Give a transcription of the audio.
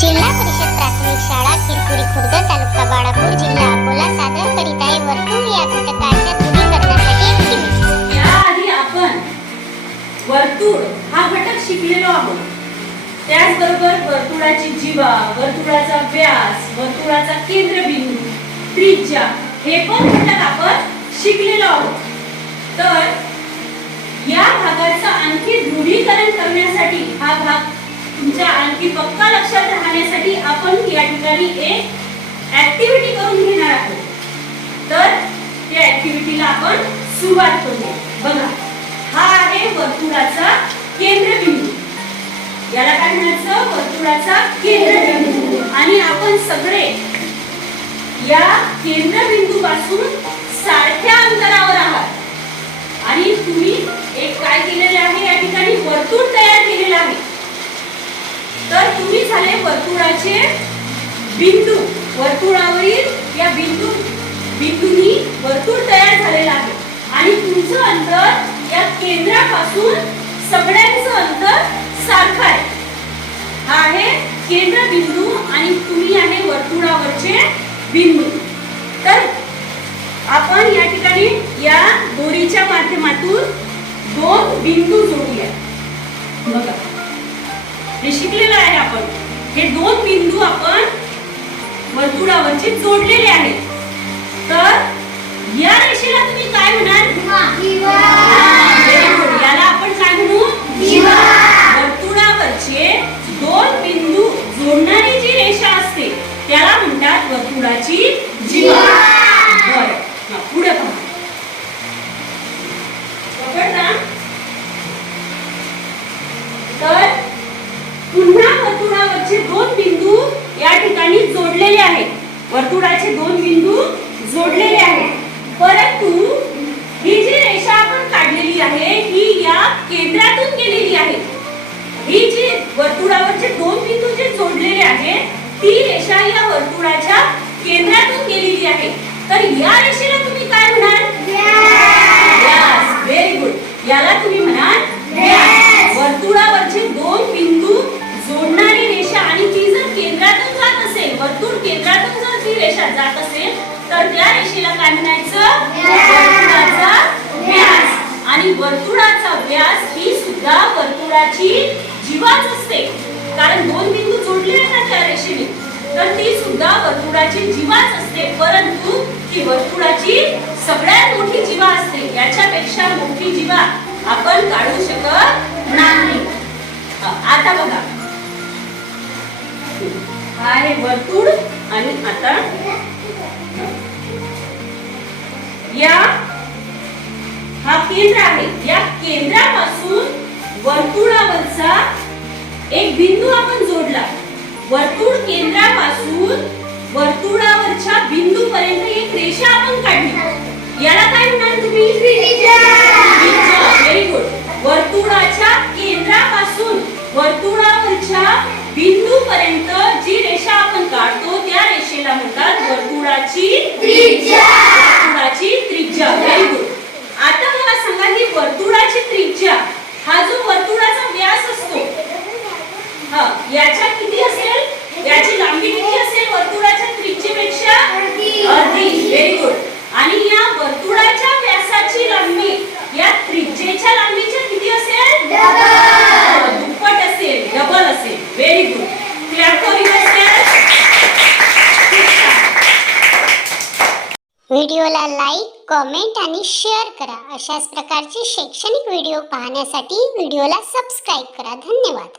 जिल्हा परिषद प्राथमिक शाळा किरपुरी खुर्द तालुका बाळापूर जिल्हा अकोला सादर करीत आहे वर्तुळ या घटकाच्या ध्रुवीकरणासाठी ऍक्टिव्हिटी याआधी आपण वर्तुळ हा घटक शिकलेलो आहोत. त्याचबरोबर वर्तुळाची जीवा वर्तुळाचा व्यास वर्तुळाचा केंद्रबिंदू त्रिज्या हे पण घटक आपण शिकलेलो आहोत. तर या भागाचं आणखी दृढीकरण करण्यासाठी हा भाग तुमच्या आणखी पक्का लक्षात राहण्यासाठी आपण या ठिकाणी एक ऍक्टिव्हिटी करून घेणार आहोत. तर त्या ऍक्टिव्हिटीला आपण सुरुवात करूया. बघा हा आहे वर्तुळाचा केंद्रबिंदू. याला काय म्हणायचं? वर्तुळाचा केंद्रबिंदू. आणि आपण सगळे या केंद्रबिंदू पासून सारख्या अंतरावर आहात. आणि तुम्ही एक काय केलेले आहे? या ठिकाणी वर्तुळ तयार केलेलं आहे. तर तुम्ही झाले वर्तुळाचे बिंदू. वर्तुळावरील या बिंदू बिंदूनी वर्तुळ तयार झालेलं आहे. आणि तुमचं अंतर या केंद्रापासून सगळ्यांचं अंतर सारखं आहे. हा आहे केंद्रबिंदू आणि तुम्ही आहे वर्तुळावरचे बिंदू. तर आपण या ठिकाणी या दोरीच्या माध्यमातून दोन बिंदू जोडू. हे शिकलेलं आहे आपण. हे दोन बिंदू आपण वर्तुळावरचे जोडलेले आहेत. तर या रेषेला तुम्ही काय म्हणाल? वर्तुळाचे दोन बिंदू या ठिकाणी जोडलेले आहेत. वर्तुळाचे दोन बिंदू जोडलेले आहेत. परंतु ही जी रेषा आपण काढलेली आहे ही या केंद्रातून गेलेली आहे. ही जी वर्तुळावरचे दोन बिंदू जे जोडलेले आहेत ती रेषा या वर्तुळाच्या केंद्रातून गेलेली आहे. तर या रेषेला रेषा जात असेल तर त्या रेषेला काय म्हणायचं? व्यास आणि वर्तुळाचा व्यास ही सुद्धा वर्तुळाची जीवाच असते. कारण दोन बिंदू जोडलेले ना त्या रेषेने तर ती सुद्धा वर्तुळाची जीवाच असते. परंतु ती वर्तुळाची सगळ्यात मोठी जीवा असते. याच्यापेक्षा मोठी जीवा आपण काढू शकत नाही. आता बघा. आहे वर्तुळ आणि आता वर्तुळावरचा एक बिंदू आपण जोडला. वर्तुळ केंद्रापासून वर्तुळावरच्या बिंदू पर्यंत एक रेषा आपण काढली. याला काय म्हणाल तुम्ही? व्हेरी गुड वर्तुळाच्या केंद्रापासून वर्तुळावरच्या बिंदू पर्यंत जी रेषा आपण काढतो त्या रेषेला म्हणतात वर्तुळाची वर्तुळाची त्रिज्या. व्हेरी गुड आता मला सांगा ही वर्तुळाची त्रिज्या हा जो वर्तुळ व्यास असतो हा याच्या किती असेल याची लांबी किती असेल वर्तुळाच्या त्रिज्येपेक्षा अर्धी व्हेरी गुड आणि या वर्तुळाच्या व्यासाची लांबी या त्रिज्येच्या लांबीच्या किती असेल दुप्पट असेल डबल असेल very good clap for yourself व्हिडिओला लाईक कमेंट आणि शेअर करा. अशाच प्रकारचे शैक्षणिक व्हिडिओ पाहण्यासाठी व्हिडिओला सबस्क्राईब करा. धन्यवाद.